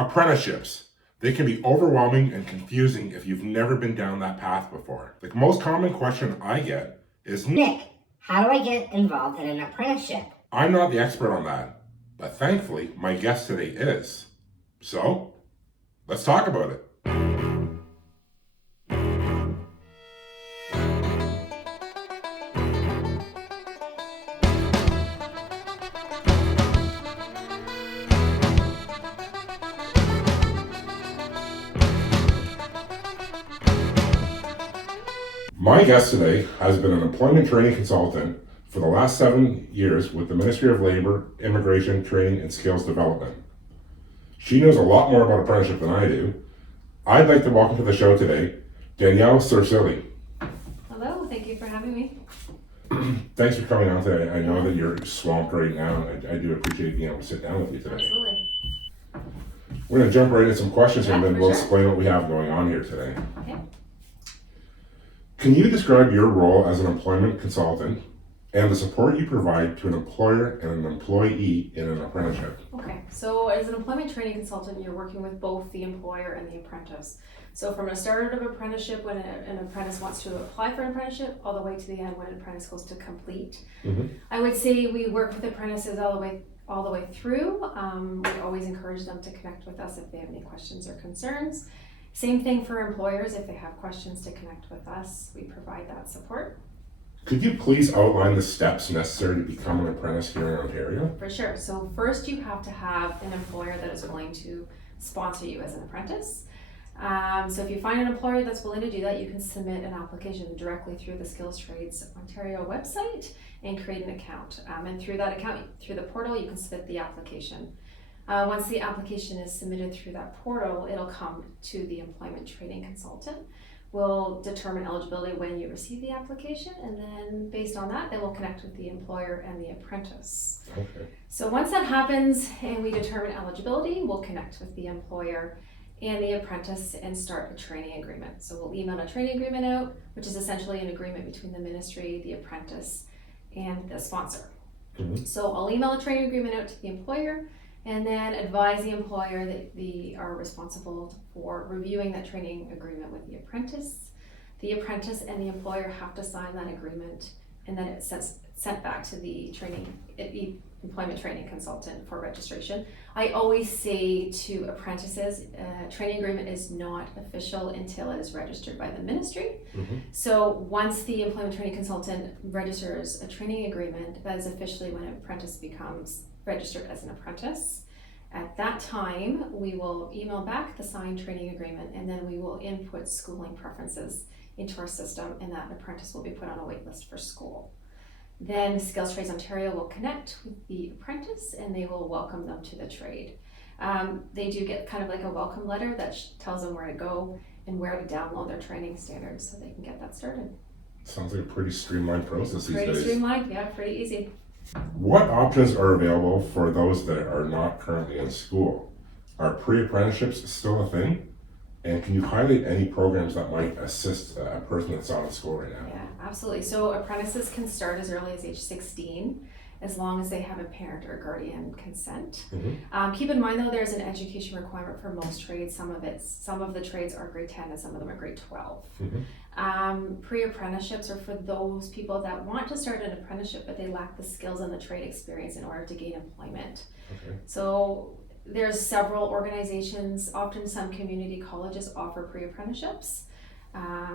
Apprenticeships. They can be overwhelming and confusing if you've never been down that path before. The most common question I get is, Nick, how do I get involved in an apprenticeship? I'm not the expert on that, but thankfully my guest today is. So, let's talk about it. My guest today has been an employment training consultant for the last 7 years with the Ministry of Labor, Immigration, Training and Skills Development. She knows a lot more about apprenticeship than I do. I'd like to welcome to the show today, Danielle Cercilli. Hello, thank you for having me. Thanks for coming on today. I know that you're swamped right now, and I do appreciate being able to sit down with you today. Absolutely. We're going to jump right into some questions here, and then for we'll sure. explain what we have going on here today. Okay. Can you describe your role as an employment consultant and the support you provide to an employer and an employee in an apprenticeship? Okay, so as an employment training consultant, you're working with both the employer and the apprentice. So from the start of apprenticeship, when an apprentice wants to apply for an apprenticeship, all the way to the end when an apprentice goes to complete. I would say we work with apprentices all the way through. We always encourage them to connect with us if they have any questions or concerns. Same thing for employers. If they have questions to connect with us, we provide that support. Could you please outline the steps necessary to become an apprentice here in Ontario? For sure. So first you have to have an employer that is willing to sponsor you as an apprentice. So if you find an employer that's willing to do that, you can submit an application directly through the Skills Trades Ontario website and create an account. And through that account, through the portal, you can submit the application. Once the application is submitted through that portal, it'll come to the employment training consultant. We'll determine eligibility when you receive the application, and then based on that, they will connect with the employer and the apprentice. Okay. So once that happens and we determine eligibility, we'll connect with the employer and the apprentice and start a training agreement. So we'll email a training agreement out, which is essentially an agreement between the ministry, the apprentice, and the sponsor. So I'll email a training agreement out to the employer and then advise the employer that they are responsible for reviewing that training agreement with the apprentice. The apprentice and the employer have to sign that agreement, and then it's sent back to the employment training consultant for registration. I always say to apprentices, training agreement is not official until it is registered by the ministry. So once the employment training consultant registers a training agreement, that is officially when an apprentice becomes registered as an apprentice. At that time, we will email back the signed training agreement, and then we will input schooling preferences into our system, and that apprentice will be put on a wait list for school. Then Skills Trades Ontario will connect with the apprentice and they will welcome them to the trade. They do get kind of like a welcome letter that tells them where to go and where to download their training standards so they can get that started. Sounds like a pretty streamlined process these days. Pretty streamlined, yeah, pretty easy. What options are available for those that are not currently in school? Are pre-apprenticeships still a thing? And can you highlight any programs that might assist a person that's out of school right now? Yeah, absolutely. So apprentices can start as early as age 16, as long as they have a parent or guardian consent. Keep in mind though, there's an education requirement for most trades. Some of the trades are grade 10 and some of them are grade 12. Pre-apprenticeships are for those people that want to start an apprenticeship, but they lack the skills and the trade experience in order to gain employment. So there's several organizations, often some community colleges offer pre-apprenticeships.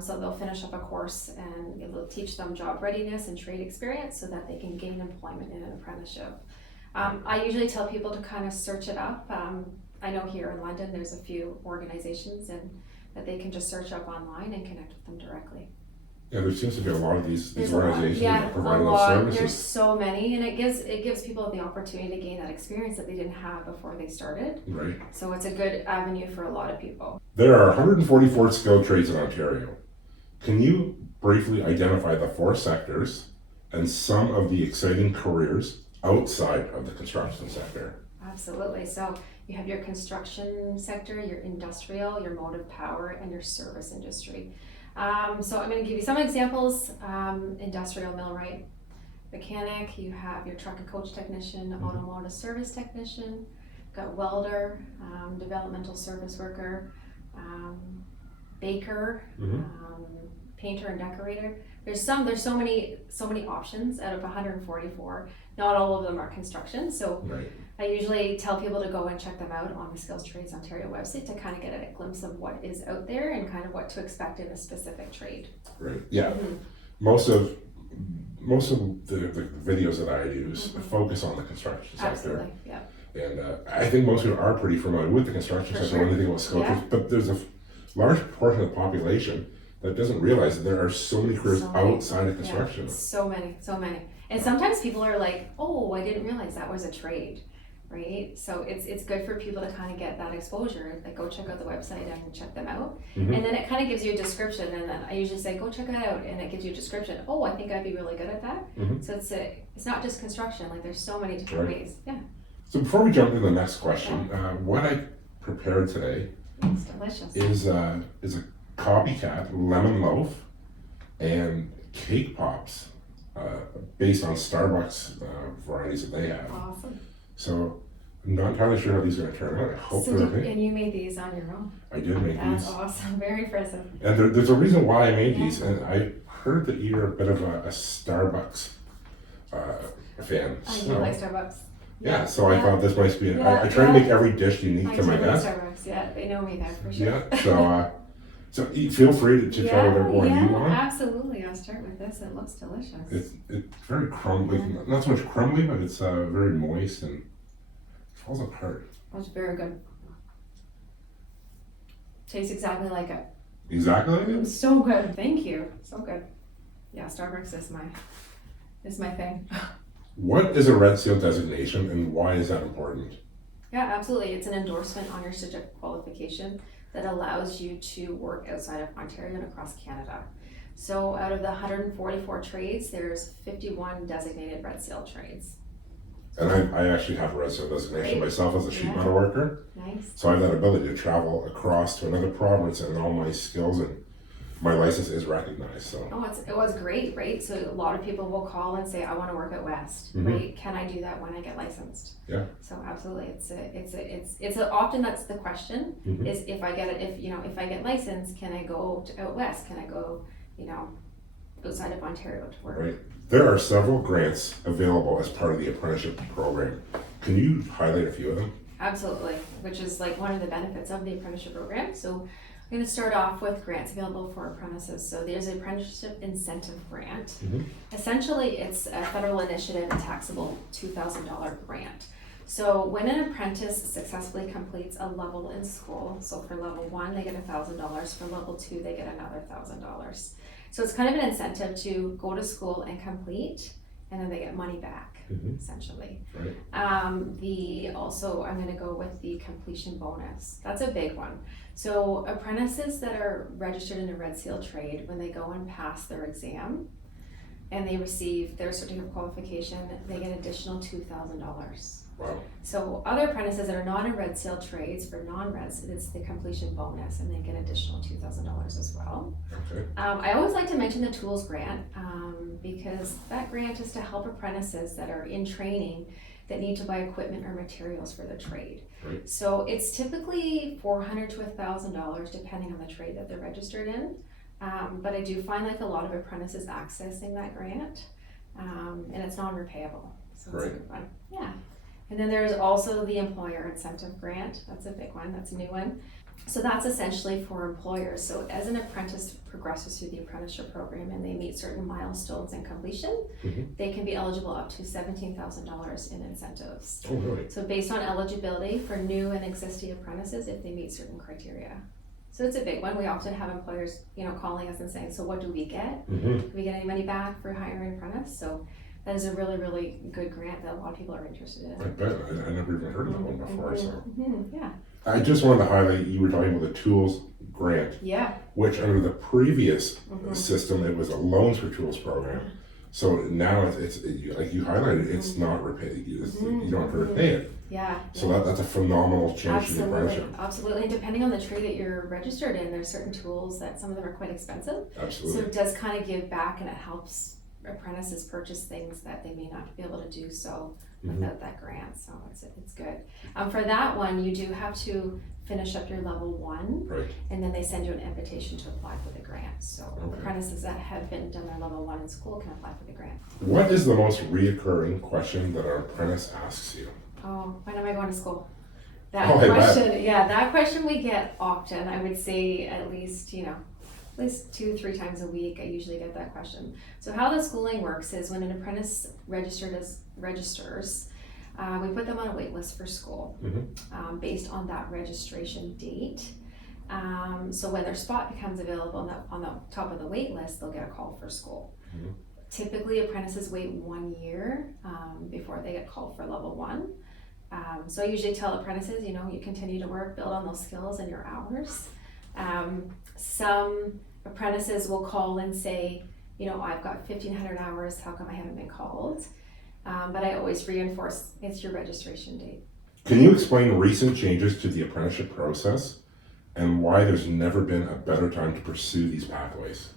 So they'll finish up a course and it'll teach them job readiness and trade experience so that they can gain employment in an apprenticeship. I usually tell people to kind of search it up. I know here in London there's a few organizations and that they can just search up online and connect with them directly. Yeah, there seems to be a lot of these organizations that provide a those lot. services. There's so many, and it gives people the opportunity to gain that experience that they didn't have before they started. Right. So it's a good avenue for a lot of people. There are 144 skilled trades in Ontario. Can you briefly identify the 4 sectors and some of the exciting careers outside of the construction sector? Absolutely. So you have your construction sector, your industrial, your motive power, and your service industry. So I'm going to give you some examples. Industrial millwright, mechanic, you have your truck and coach technician, automotive service technician, got welder, developmental service worker, baker, painter and decorator. There's so many options out of 144. Not all of them are construction, so Right. I usually tell people to go and check them out on the Skills Trades Ontario website to kind of get a glimpse of what is out there and kind of what to expect in a specific trade. Right. Yeah. Most of the videos that I use focus on the construction sector. Absolutely, yeah. And I think most people are pretty familiar with the construction For sector sure. when they think about skills, Yeah. but there's a large portion of the population that doesn't realize that there are so many careers So many. outside of construction. Yeah, so many. And sometimes people are like, oh, I didn't realize that was a trade, right? So it's good for people to kind of get that exposure, like go check out the website and check them out. Mhm. And then it kind of gives you a description, and then I usually say, go check it out, and it gives you a description. Oh, I think I'd be really good at that. Mhm. So it's not just construction, like there's so many different Right. ways. Yeah, So before we jump into the next question, what I prepared today it's delicious. is a copycat lemon loaf and cake pops based on Starbucks varieties that they have. Awesome. So I'm not entirely sure how these are going to turn out. I hope they're okay. And you made these on your own. I did make That's these. awesome. Very impressive. And there's a reason why I made these, and I heard that you're a bit of a Starbucks fan. I do So, like Starbucks. yeah, so I thought this might be. Yeah, I try to yeah. make every dish unique I to do my like desk. Starbucks. Yeah, they know me there for sure. Yeah, so feel free to try whatever one you want. Absolutely. I'll start with this. It looks delicious. It's very crumbly, not so much crumbly, but it's very moist and falls apart. That's very good. Tastes exactly like it. Exactly like it? It's so good. Thank you. So good. Yeah, Starbucks is my thing. What is a Red Seal designation and why is that important? Yeah, absolutely. It's an endorsement on your certificate qualification that allows you to work outside of Ontario and across Canada. So out of the 144 trades, there's 51 designated Red Seal trades. And I actually have a Red Seal designation Great. myself as a sheet Yeah. metal worker. Nice. So I have that ability to travel across to another province and all my skills and my license is recognized. So Oh, it was great, right? So a lot of people will call and say, I want to work at West, Mhm. right? Can I do that when I get licensed? Yeah. So absolutely, often that's the question Mhm. is if I get licensed, can I go to out West? Can I go, outside of Ontario to work? Right. There are several grants available as part of the apprenticeship program. Can you highlight a few of them? Absolutely, which is like one of the benefits of the apprenticeship program. So I'm going to start off with grants available for apprentices. So there's an apprenticeship incentive grant. Mhm. Essentially, it's a federal initiative and taxable $2,000 grant. So when an apprentice successfully completes a level in school, so for level 1 they get $1,000, for level 2 they get another $1,000. So it's kind of an incentive to go to school and complete, and then they get money back, Mhm. essentially. Right. I'm going to go with the completion bonus. That's a big one. So apprentices that are registered in a Red Seal trade, when they go and pass their exam and they receive their certificate of qualification, they get an additional $2,000. Wow. So other apprentices that are not in Red Seal trades, for non-Reds, it's the completion bonus, and they get additional $2,000 as well. Okay. I always like to mention the tools grant because that grant is to help apprentices that are in training that need to buy equipment or materials for the trade. Right. So it's typically $400 to $1,000 depending on the trade that they're registered in. But I do find like a lot of apprentices accessing that grant, and it's non-repayable. So it's a Right. good one. Yeah. And then there's also the employer incentive grant. That's a big one. That's a new one. So that's essentially for employers. So as an apprentice progresses through the apprenticeship program and they meet certain milestones in completion, Mhm. they can be eligible up to $17,000 in incentives. Oh, really? So based on eligibility for new and existing apprentices if they meet certain criteria. So it's a big one. We often have employers, calling us and saying, so what do we get? Mm-hmm. Do we get any money back for hiring an apprentice? So that is a really, really good grant that a lot of people are interested in. I bet. I never even heard of that one before. So Yeah. I just wanted to highlight you were talking about the tools grant, Yeah. which under the previous Mhm. system it was a loans for tools program. So now it's like you highlighted, it's not repaid. You don't have to repay it. Yeah. So that's a phenomenal change to the Absolutely, apprenticeship. absolutely. And depending on the trade that you're registered in, there's certain tools that some of them are quite expensive. So Absolutely. it does kind of give back and it helps apprentices purchase things that they may not be able to do so without that grant, so it's good. For that one, you do have to finish up your level 1, Right. and then they send you an invitation to apply for the grant. So Okay. apprentices that have done their level 1 in school can apply for the grant. What is the most reoccurring question that an apprentice asks you? Oh, when am I going to school? Oh, I bet. Question, yeah, that question we get often. I would say at least 2-3 times a week, I usually get that question. So how the schooling works is when an apprentice registers, we put them on a wait list for school based on that registration date. So when their spot becomes available on the top of the wait list, they'll get a call for school. Typically, apprentices wait 1 year before they get called for level 1. So I usually tell apprentices, you continue to work, build on those skills and your hours. Some apprentices will call and say, I've got 1,500 hours, how come I haven't been called? But I always reinforce it's your registration date. Can you explain recent changes to the apprenticeship process and why there's never been a better time to pursue these pathways?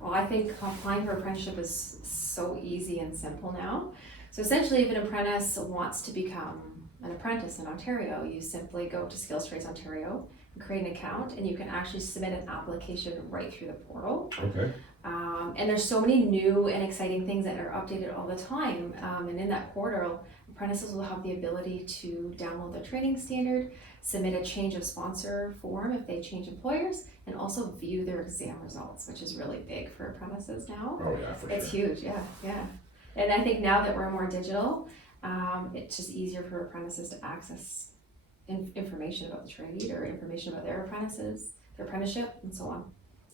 Well, I think applying for apprenticeship is so easy and simple now. So essentially, if an apprentice wants to become an apprentice in Ontario, you simply go to Skills Trades Ontario and create an account, and you can actually submit an application right through the portal. Okay. And there's so many new and exciting things that are updated all the time. And in that portal, apprentices will have the ability to download the training standard, submit a change of sponsor form if they change employers, and also view their exam results, which is really big for apprentices now. Oh yeah, for sure. It's huge, yeah. And I think now that we're more digital, it's just easier for apprentices to access information about the trade or information about their apprenticeship, and so on.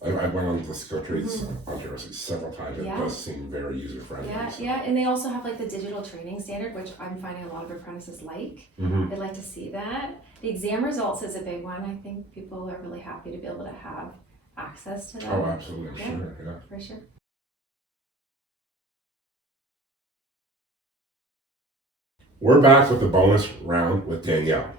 I went on the Skill Trades Ontario several times. It does seem very user friendly. Yeah, and they also have the digital training standard, which I'm finding a lot of apprentices like. Mm-hmm. They'd like to see that. The exam results is a big one. I think people are really happy to be able to have access to that. Oh, absolutely, I'm sure, yeah. For sure. We're back with the bonus round with Danielle.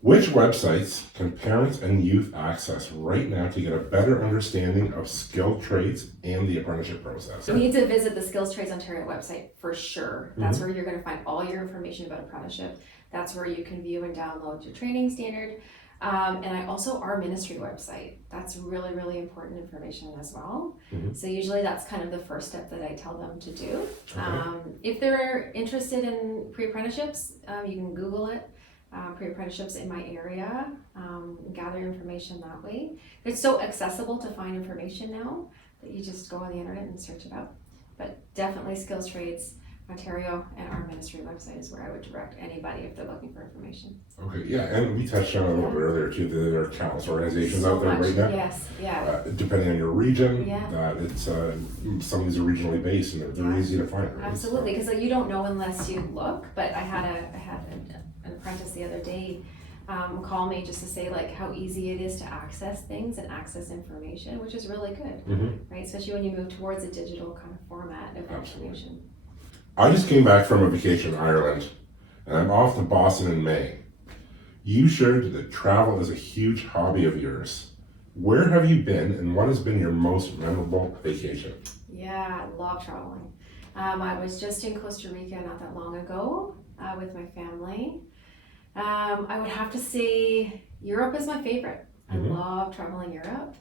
Which websites can parents and youth access right now to get a better understanding of skilled trades and the apprenticeship process? You need to visit the Skills Trades Ontario website for sure. That's where you're going to find all your information about apprenticeship. That's where you can view and download your training standard. And our ministry website. That's really, really important information as well. So usually that's kind of the first step that I tell them to do. Okay. If they're interested in pre-apprenticeships, you can Google it. Pre-apprenticeships in my area, gather information that way. It's so accessible to find information now that you just go on the internet and search it up. But definitely Skills Trades Ontario and our ministry website is where I would direct anybody if they're looking for information. Okay, yeah, and we touched on it a little bit earlier too, that there are countless organizations out there right now. Yes, yeah. Depending on your region, Yeah. it's some of these are regionally based and they're easy to find. Right? Absolutely, because you don't know unless you look. But I had an apprentice the other day call me just to say how easy it is to access things and access information, which is really good, right? Especially when you move towards a digital kind of format of information. I just came back from a vacation in Ireland, and I'm off to Boston in May. You shared that travel is a huge hobby of yours. Where have you been, and what has been your most memorable vacation? Yeah, I love traveling. I was just in Costa Rica not that long ago with my family. I would have to say Europe is my favorite. I love traveling Europe.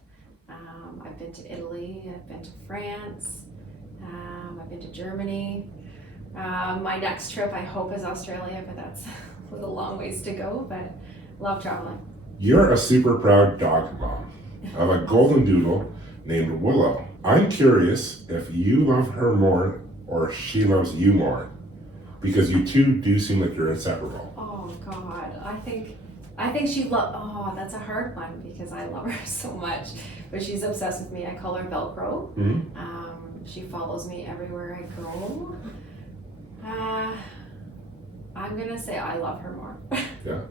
I've been to Italy, I've been to France, I've been to Germany. My next trip I hope is Australia, but that's a little long ways to go, but love traveling. You're a super proud dog mom of a golden doodle named Willow. I'm curious if you love her more or she loves you more, because you two do seem like you're inseparable. Oh God, I think she that's a hard one because I love her so much, but she's obsessed with me. I call her Velcro. She follows me everywhere I go. I'm gonna say I love her more. Yeah.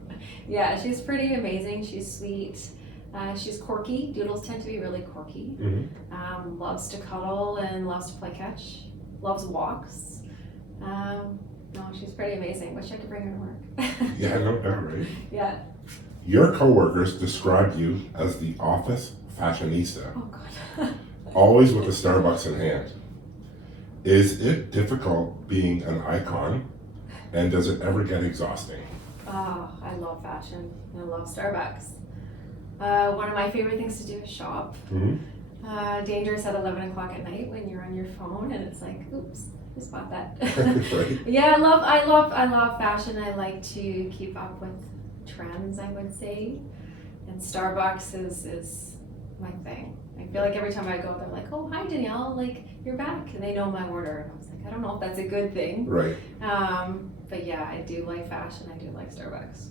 Yeah, she's pretty amazing. She's sweet. She's quirky. Doodles tend to be really quirky. Loves to cuddle and loves to play catch. Loves walks. No, she's pretty amazing. Wish I could bring her to work. Yeah, no doubt, right? Yeah. Your coworkers describe you as the office fashionista, Oh God. always with a Starbucks in hand. Is it difficult being an icon And does it ever get exhausting? Oh, I love fashion. I love Starbucks. One of my favorite things to do is shop. Mm-hmm. Dangerous at 11 o'clock at night when you're on your phone and it's like, oops, just bought that. Right. Yeah, I love fashion. I like to keep up with trends, I would say. And Starbucks is my thing. I feel like every time I go, they're like, oh, hi Danielle, like, you're back. And they know my order. And I was like, I don't know if that's a good thing. Right. But yeah, I do like fashion. I do like Starbucks.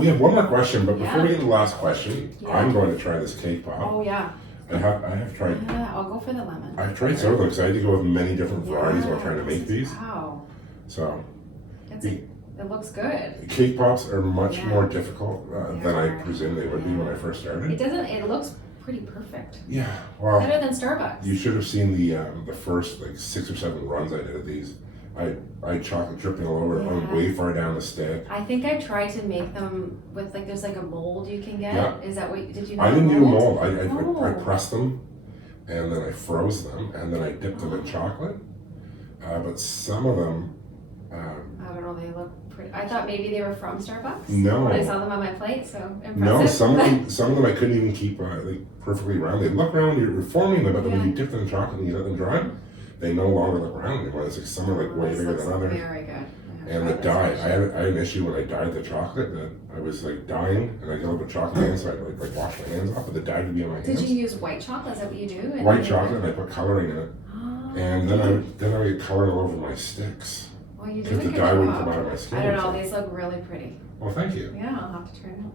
We have one more question, but before Yeah. we get to the last question, Yeah. I'm going to try this cake pop. Oh yeah. I have tried. Yeah, I'll go for the lemon. I've tried several because I had to go with many different varieties while trying to make these. Wow. So It looks good. cake pops are much Yeah. more difficult They than I are. presumed they would be when I first started. It looks pretty perfect. Yeah, well, Better than Starbucks. you should have seen the first like 6 or 7 runs I did of these. I had chocolate dripping all over. It went Yeah. way far down the stick. I think I tried to make them with like, there's like a mold you can get. Yeah. Is that what, did you I have didn't a do a mold? mold. I Oh. pressed them, and then I froze them, and then I dipped them in chocolate. But some of them, I don't know, they look pretty. I thought maybe they were from Starbucks. No. When I saw them on my plate, so impressive. no, some of them I couldn't even keep like perfectly round. They look round. You're forming them, but then when Yeah. you dip them in chocolate and you let them dry, they no longer look round anymore. It's like some are like way This bigger looks than others. very good. And the dye, I had an issue when I dyed the chocolate that I was like dyeing, and I got a little bit of chocolate in my hands, so I like wash my hands off, but the dye would be on my Did hands. you use white chocolate? Is that what you do? And White then- chocolate, and I put coloring in it, Oh, and then I would get color all over my sticks well, you did because a the good dye wouldn't come job. out of my skin. I don't know, so- these look really pretty. Well, thank you. Yeah, I'll have to try it out.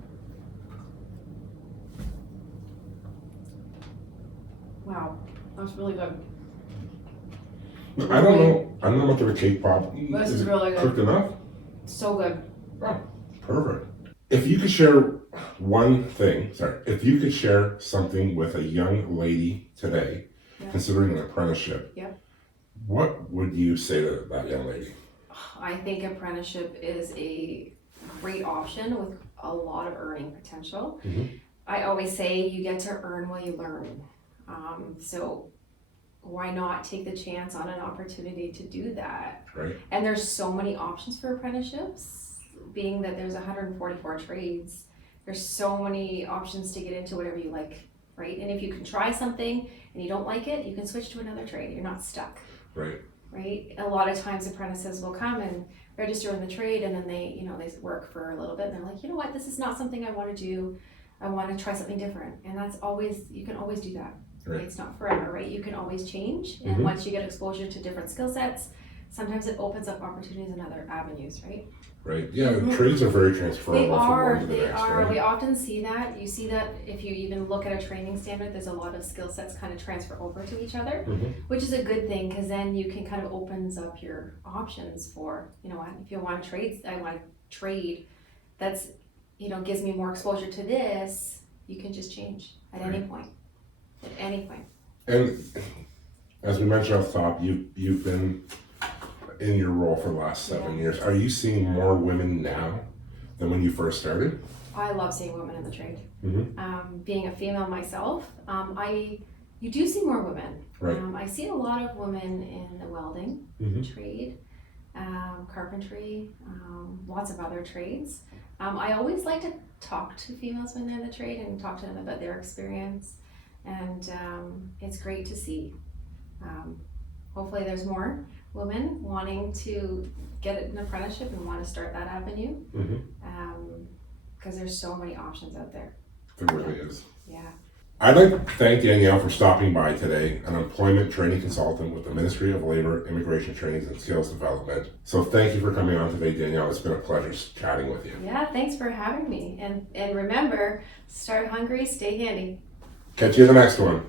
Wow, that's really good. I don't know. I don't know much of a cake pop. This Is is it really good. cooked enough? So good. Oh, perfect. If you could share one thing, if you could share something with a young lady today, Yeah. considering an apprenticeship, Yeah. what would you say to that young lady? I think apprenticeship is a great option with a lot of earning potential. Mhm. I always say you get to earn while you learn. So why not take the chance on an opportunity to do that? Right. And there's so many options for apprenticeships, being that there's 144 trades. There's so many options to get into whatever you like, right? And if you can try something and you don't like it, you can switch to another trade. You're not stuck. Right. Right? A lot of times apprentices will come and register in the trade and then they work for a little bit and they're like, you know what, this is not something I want to do. I want to try something different. And you can always do that. Right. It's not forever, right? You can always change. And Mhm. once you get exposure to different skill sets, sometimes it opens up opportunities in other avenues, right? Right. Yeah. Mhm. Trades are very transferable They from are, one to the next. Right? We often see that. You see that if you even look at a training standard, there's a lot of skill sets kind of transfer over to each other, Mhm. which is a good thing because then you can kind of opens up your options for, you know what, if you want trades, I want to trade that's, gives me more exposure to this, you can just change at any point. At any point. And as we mentioned off the top, you've been in your role for the last 7 years. Are you seeing more women now than when you first started? I love seeing women in the trade. Mhm. Being a female myself, you do see more women. Right. I see a lot of women in the welding Mhm. trade, carpentry, lots of other trades. I always like to talk to females when they're in the trade and talk to them about their experience, and it's great to see. Hopefully there's more women wanting to get an apprenticeship and want to start that avenue, Mhm. because there's so many options out there. There really is. Yeah. I'd like to thank Danielle for stopping by today, an employment training consultant with the Ministry of Labor, Immigration Trainings and Skills Development. So thank you for coming on today, Danielle. It's been a pleasure chatting with you. Yeah, thanks for having me. And remember, start hungry, stay handy. Catch you in the next one.